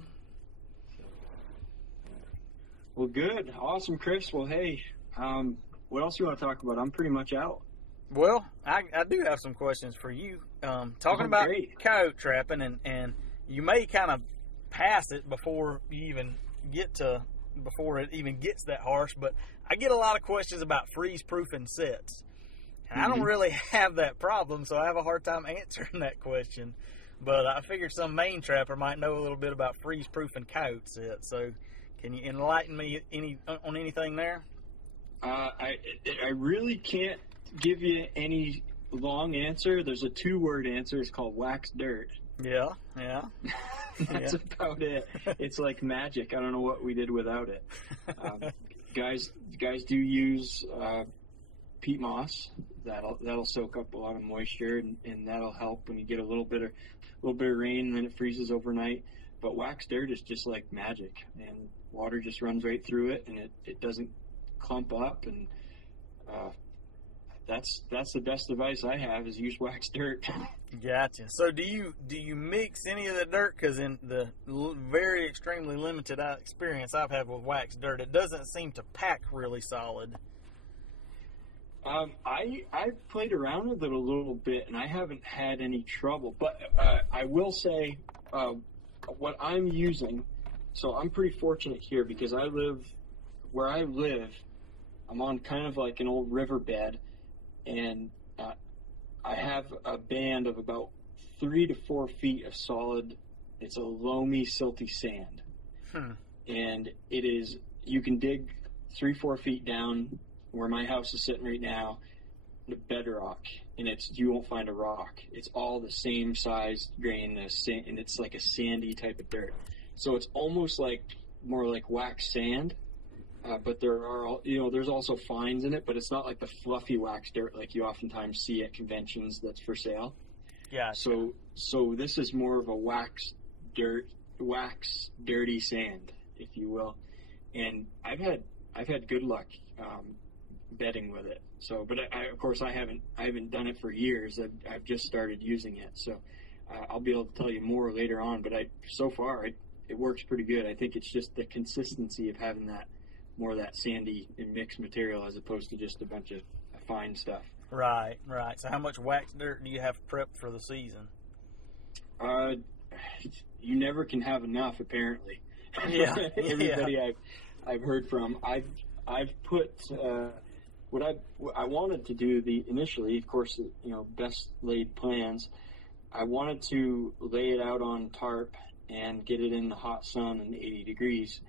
Well, good, awesome, Chris. Well, hey, what else you want to talk about? I'm pretty much out. Well, I do have some questions for you. Talking about great. coyote trapping, and you may kind of pass it before it even gets that harsh, but I get a lot of questions about freeze-proofing sets. And I don't really have that problem, so I have a hard time answering that question. But I figured some Maine trapper might know a little bit about freeze-proofing coyote sets. So can you enlighten me on anything there? I really can't give you any long answer. There's a 2-word answer. It's called wax dirt. Yeah. That's about it. It's like magic. I don't know what we did without it. Guys do use peat moss. That'll soak up a lot of moisture, and that'll help when you get a little bit of rain and then it freezes overnight. But wax dirt is just like magic, and water just runs right through it, and it doesn't clump up. And that's the best advice I have, is use wax dirt. Gotcha. So do you mix any of the dirt? Because in the very extremely limited experience I've had with wax dirt, it doesn't seem to pack really solid. I've played around with it a little bit, and I haven't had any trouble. But I will say what I'm using. So I'm pretty fortunate here because where I live, I'm on kind of like an old riverbed, and I have a band of about 3 to 4 feet of solid. It's a loamy, silty sand, and you can dig 3-4 feet down where my house is sitting right now, the bedrock, and you won't find a rock. It's all the same size grain, and it's like a sandy type of dirt. So it's almost like more like wax sand. But there's also fines in it, but it's not like the fluffy wax dirt like you oftentimes see at conventions that's for sale. Yeah. So this is more of a wax dirty sand, if you will. And I've had good luck bedding with it. So, but of course I haven't done it for years. I've just started using it. So I'll be able to tell you more later on. But so far it works pretty good. I think it's just the consistency of having more of that sandy and mixed material as opposed to just a bunch of fine stuff. Right. So how much wax dirt do you have prepped for the season? You never can have enough, apparently. Yeah. Everybody I've heard from, I've put what I wanted to do initially, of course, best laid plans. I wanted to lay it out on tarp and get it in the hot sun and 80 degrees.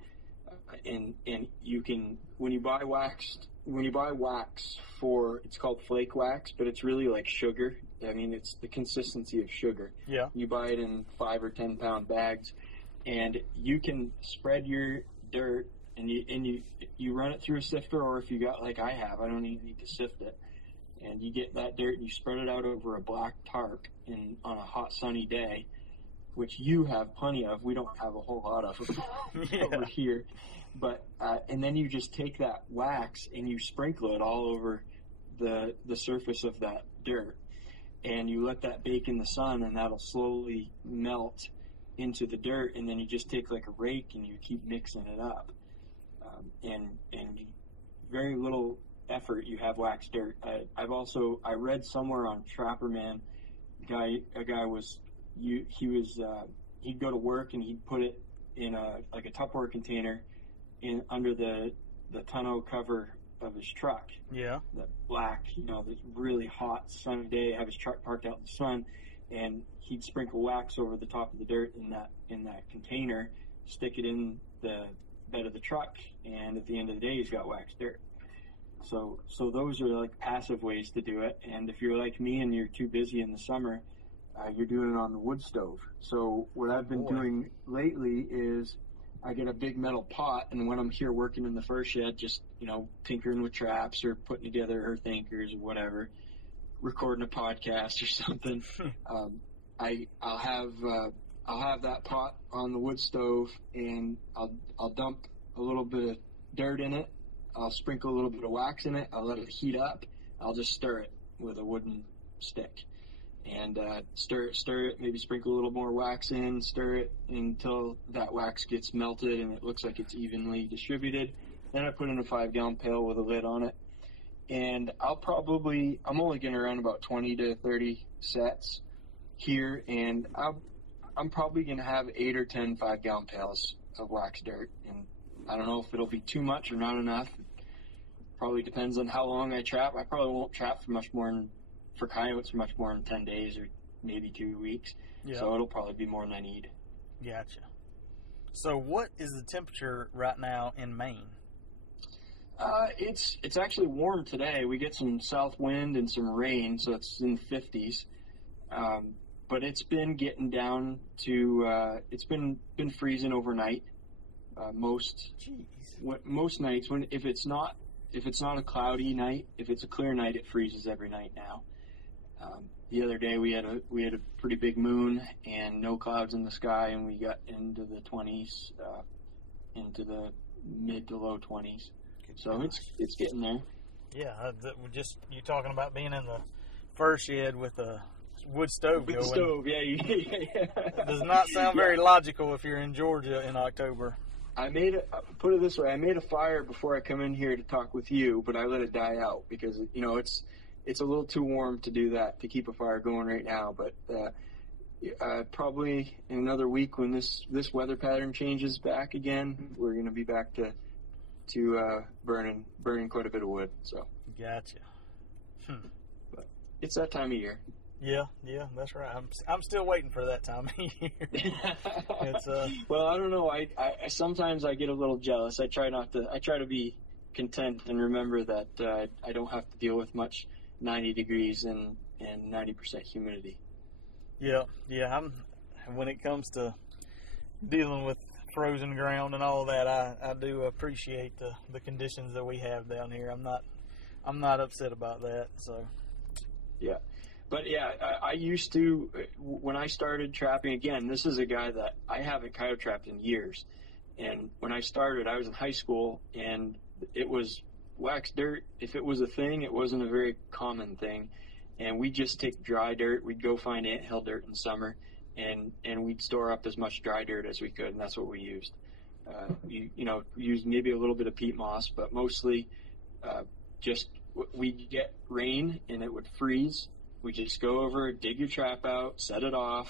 And you can, when you buy wax it's called flake wax, but it's really like sugar. I mean, it's the consistency of sugar. Yeah. You buy it in 5 or 10 pound bags, and you can spread your dirt, and you run it through a sifter, or if you got like I have, I don't even need to sift it. And you get that dirt and you spread it out over a black tarp on a hot sunny day, which you have plenty of. We don't have a whole lot of them over here. But and then you just take that wax and you sprinkle it all over the surface of that dirt, and you let that bake in the sun, and that'll slowly melt into the dirt. And then you just take like a rake and you keep mixing it up, and very little effort, you have wax dirt. I read somewhere on Trapperman, a guy was he'd go to work and he'd put it in a Tupperware container under the tonneau cover of his truck. Yeah. The black, the really hot sunny day, have his truck parked out in the sun, and he'd sprinkle wax over the top of the dirt in that container, stick it in the bed of the truck, and at the end of the day he's got wax dirt. So those are like passive ways to do it. And if you're like me and you're too busy in the summer, you're doing it on the wood stove. So what I've been doing lately is I get a big metal pot, and when I'm here working in the fur shed, just, tinkering with traps or putting together earth anchors or whatever, recording a podcast or something, I'll have that pot on the wood stove, and I'll dump a little bit of dirt in it. I'll sprinkle a little bit of wax in it. I'll let it heat up. I'll just stir it with a wooden stick. And stir it, maybe sprinkle a little more wax in, stir it until that wax gets melted and it looks like it's evenly distributed. Then I put in a 5-gallon pail with a lid on it. And I'm only going to run about 20 to 30 sets here, and I'm probably going to have 8 or 10 5-gallon pails of wax dirt. And I don't know if it'll be too much or not enough. Probably depends on how long I trap. I probably won't trap for coyotes much more than 10 days or maybe 2 weeks. Yeah. So it'll probably be more than I need. Gotcha. So what is the temperature right now in Maine? It's actually warm today. We get some south wind and some rain, so it's in the 50s. But it's been getting down to it's been freezing overnight. Most nights, if it's not a cloudy night, if it's a clear night, it freezes every night now. The other day we had a pretty big moon and no clouds in the sky, and we got into the 20s, into the mid to low 20s. So it's getting there. Yeah, just you talking about being in the fur shed with a wood stove going. Stove, yeah. It does not sound very logical if you're in Georgia in October. Put it this way, I made a fire before I come in here to talk with you, but I let it die out because it's a little too warm to do that, to keep a fire going right now. But probably in another week, when this weather pattern changes back again, we're going to be back to burning quite a bit of wood. So gotcha. But it's that time of year. Yeah, that's right. I'm still waiting for that time of year. Well, I don't know. I sometimes I get a little jealous. I try to be content and remember that I don't have to deal with much 90 degrees and 90% humidity. Yeah. When it comes to dealing with frozen ground and all that, I do appreciate the conditions that we have down here. I'm not upset about that. So. Yeah. But yeah, I used to, when I started trapping, again, this is a guy that I haven't coyote trapped in years. And when I started, I was in high school, and it was wax dirt. If it was a thing, it wasn't a very common thing. And we'd just take dry dirt. We'd go find anthill dirt in summer, and we'd store up as much dry dirt as we could, and that's what we used. Used maybe a little bit of peat moss, but mostly we'd get rain, and it would freeze. We just go over, dig your trap out, set it off,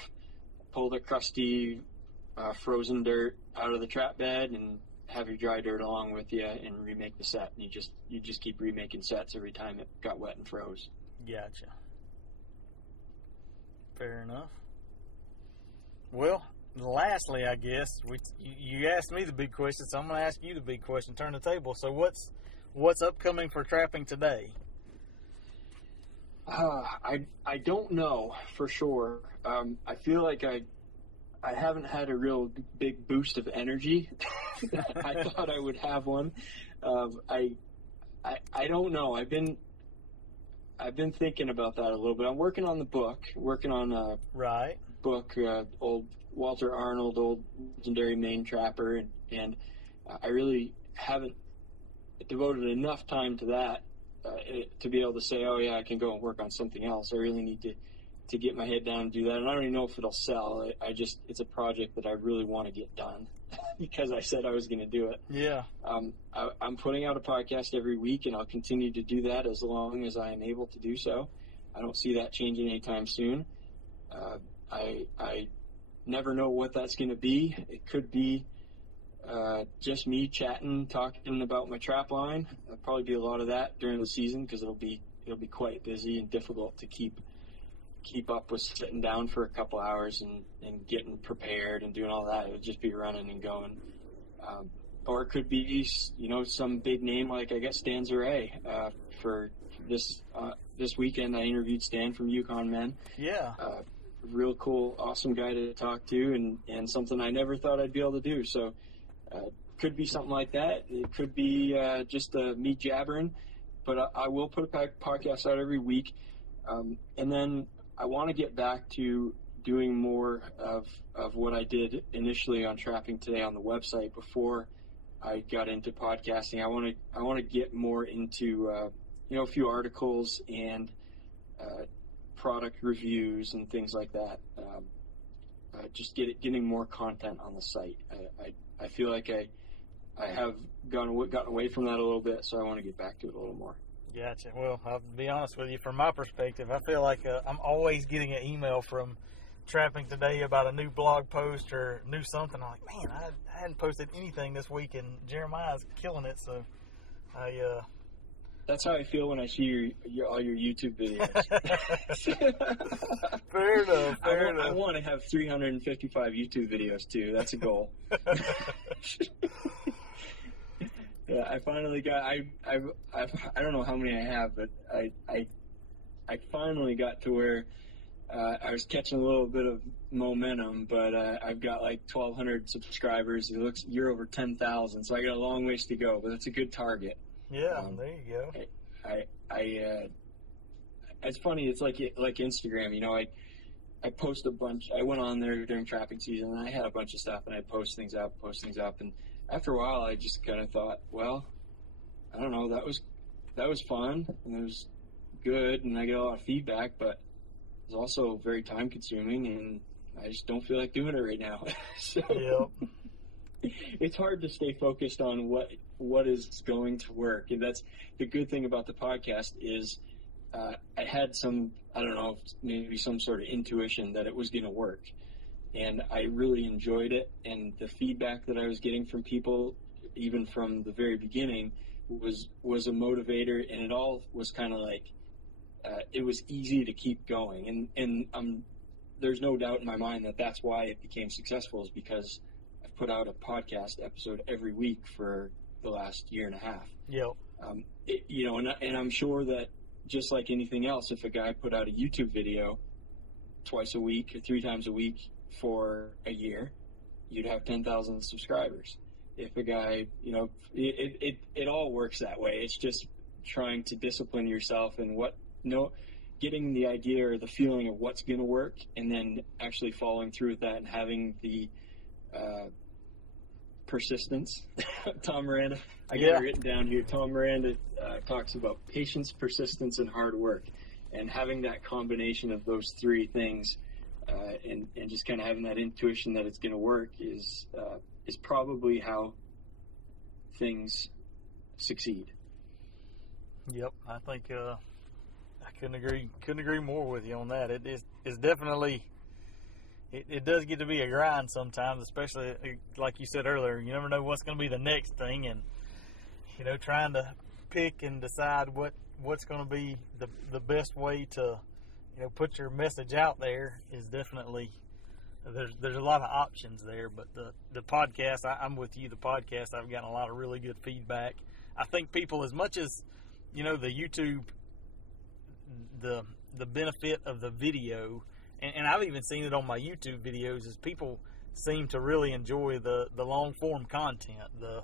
pull the crusty frozen dirt out of the trap bed, and have your dry dirt along with you, and remake the set. And you just keep remaking sets every time it got wet and froze. Gotcha. Fair enough. Well, lastly, I guess you asked me the big question, so I'm going to ask you the big question. Turn the table. So what's upcoming for trapping today? I don't know for sure. I feel like I haven't had a real big boost of energy. I thought I would have one. I don't know. I've been thinking about that a little bit. I'm working on a book, old Walter Arnold, old legendary Maine trapper, and I really haven't devoted enough time to that to be able to say, oh yeah, I can go and work on something else. I really need to get my head down and do that. And I don't even know if it'll sell. It's a project that I really want to get done because I said I was going to do it. Yeah. I'm putting out a podcast every week, and I'll continue to do that as long as I am able to do so. I don't see that changing anytime soon. I never know what that's going to be. It could be just me chatting, talking about my trap line. There'll probably be a lot of that during the season because it'll be quite busy and difficult to keep up with sitting down for a couple hours and getting prepared and doing all that. It would just be running and going. Or it could be, some big name like I guess Stan Zare. For this weekend, I interviewed Stan from Yukon Men. Yeah. Real cool, awesome guy to talk to, and something I never thought I'd be able to do. So Could be something like that. It could be just me jabbering, but I will put a podcast out every week. And then I want to get back to doing more of what I did initially on Trapping Today on the website before I got into podcasting. I want to get more into a few articles and product reviews and things like that. Just getting more content on the site. I feel like I have gotten away from that a little bit, so I want to get back to it a little more. Gotcha. Well, I'll be honest with you. From my perspective, I feel like I'm always getting an email from Trapping Today about a new blog post or new something. I'm like, man, I hadn't posted anything this week, and Jeremiah's killing it. So That's how I feel when I see all your YouTube videos. Fair enough. I want to have 355 YouTube videos too. That's a goal. Yeah, I finally got. I don't know how many I have, but I finally got to where I was catching a little bit of momentum. But I've got like 1,200 subscribers. You're over 10,000, so I got a long ways to go. But it's a good target. Yeah, there you go. It's funny. It's like Instagram. You know, I post a bunch. I went on there during trapping season, and I had a bunch of stuff, and I post things up, and after a while, I just kind of thought, well, I don't know, that was fun, and it was good, and I get a lot of feedback, but it was also very time consuming, and I just don't feel like doing it right now. So Yep. It's hard to stay focused on what is going to work, and that's the good thing about the podcast is I had some, I don't know, maybe some sort of intuition that it was going to work. And I really enjoyed it, and the feedback that I was getting from people, even from the very beginning, was a motivator, and it all was kind of like it was easy to keep going. And there's no doubt in my mind that that's why it became successful, is because I've put out a podcast episode every week for the last year and a half. Yep. And I'm sure that just like anything else, if a guy put out a YouTube video twice a week or 3 times a week for a year, you'd have 10,000 subscribers. If a guy, it all works that way. It's just trying to discipline yourself and getting the idea or the feeling of what's going to work, and then actually following through with that and having the persistence. Tom Miranda, I got it written down here. Tom Miranda talks about patience, persistence, and hard work, and having that combination of those 3 things. And just kind of having that intuition that it's going to work is probably how things succeed. Yep, I think I couldn't agree more with you on that. It's definitely it does get to be a grind sometimes, especially like you said earlier. You never know what's going to be the next thing, and trying to pick and decide what's going to be the best way to put your message out there is definitely, there's a lot of options there. But the podcast, I'm with you. The podcast, I've gotten a lot of really good feedback. I think people, as much as the YouTube, the benefit of the video, and I've even seen it on my YouTube videos, is people seem to really enjoy the long form content, the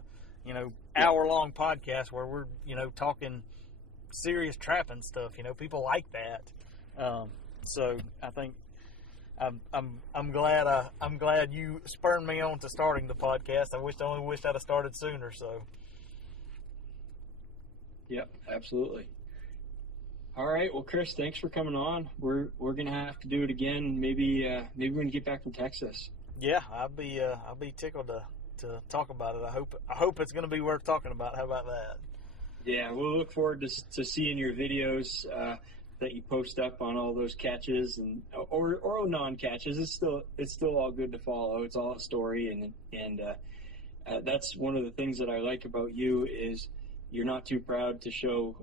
hour-long podcast where we're talking serious trapping stuff. People like that. So I think I'm glad you spurred me on to starting the podcast. I only wished I'd have started sooner. So. Yep, absolutely. All right, well, Chris, thanks for coming on. We're gonna have to do it again. Maybe when you get back from Texas. Yeah, I'll be tickled to talk about it. I hope it's gonna be worth talking about. How about that? Yeah, we'll look forward to seeing your videos that you post up on all those catches or non-catches. It's still all good to follow. It's all a story, and that's one of the things that I like about you is you're not too proud to show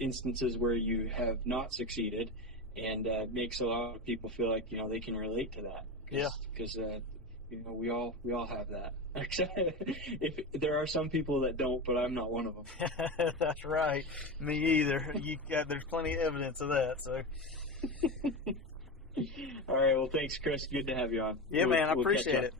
instances where you have not succeeded, and makes a lot of people feel like they can relate to that. Because we all have that. If there are some people that don't, but I'm not one of them. That's right. Me either. There's plenty of evidence of that. So. All right. Well, thanks, Chris. Good to have you on. Yeah, man. I appreciate it.